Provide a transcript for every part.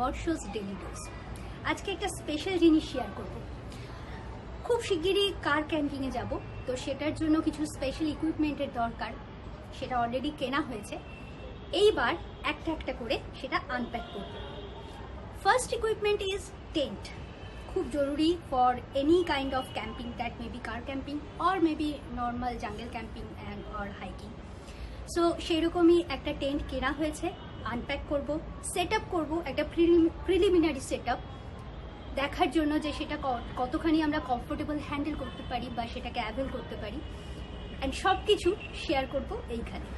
বর্ষস daily dose. আজকে একটা স্পেশাল জিনিস শেয়ার করব। খুব শিগগিরই কার ক্যাম্পিংয়ে যাব, তো সেটার জন্য কিছু স্পেশাল ইকুইপমেন্টের দরকার। সেটা অলরেডি কেনা হয়েছে, এইবার একটা একটা করে সেটা আনপ্যাক করব। First equipment is tent. খুব জরুরি for any kind of camping, that may be car camping or may be normal jungle camping and or hiking. So সেরকমই একটা টেন্ট কেনা হয়েছে, আনপ্যাক করব, সেট আপ করবো, একটা প্রিলিমিনারি সেট আপ দেখার জন্য যে সেটা কতখানি আমরা কমফোর্টেবল হ্যান্ডেল করতে পারি বা সেটাকে অ্যাভেল করতে পারি, অ্যান্ড সব কিছু শেয়ার করব এইখানে।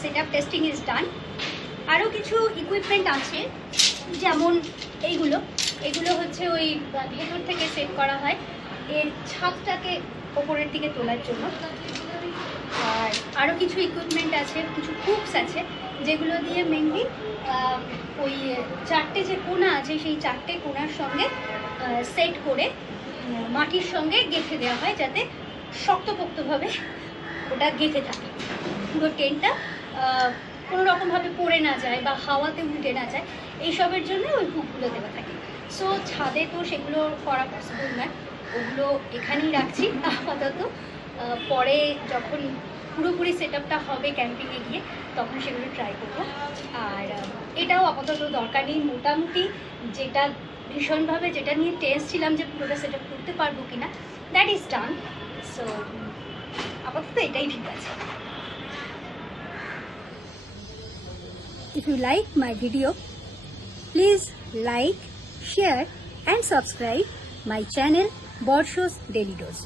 Setup testing is done. আরও কিছু ইকুইপমেন্ট আছে, যেমন এইগুলো হচ্ছে ওই ভেতর থেকে সেট করা হয় এর ছাদটাকে ওপরের দিকে তোলার জন্য। আর আরও কিছু ইকুইপমেন্ট আছে, কিছু হুকস আছে, যেগুলো দিয়ে মেনলি ওই চারটে যে কোণা আছে সেই চারটে কোণার সঙ্গে সেট করে মাটির সঙ্গে গেঁথে দেওয়া হয়, যাতে শক্তপোক্তভাবে ওটা গেঁথে থাকে। পুরো টেন্টটা কোনো রকমভাবে পড়ে না যায় বা হাওয়াতে উল্টে না যায়, এইসবের জন্য ওই হুকগুলো দেওয়া থাকে। সো ছাদে তো সেগুলো করা পসিবল নয়, ওগুলো এখানেই রাখছি আপাতত। পরে যখন পুরোপুরি সেট আপটা হবে ক্যাম্পিংয়ে গিয়ে, তখন সেগুলো ট্রাই করবো। আর এটাও আপাতত দরকার নেই। মোটামুটি যেটা নিয়ে টেস্ট ছিলাম যে পুরোটা সেট আপ করতে পারবো কিনা, দ্যাট ইজ ডান। সো আপাতত এটাই ঠিক আছে। If you like my video, please like, share and subscribe my channel Borsho's Daily Dose.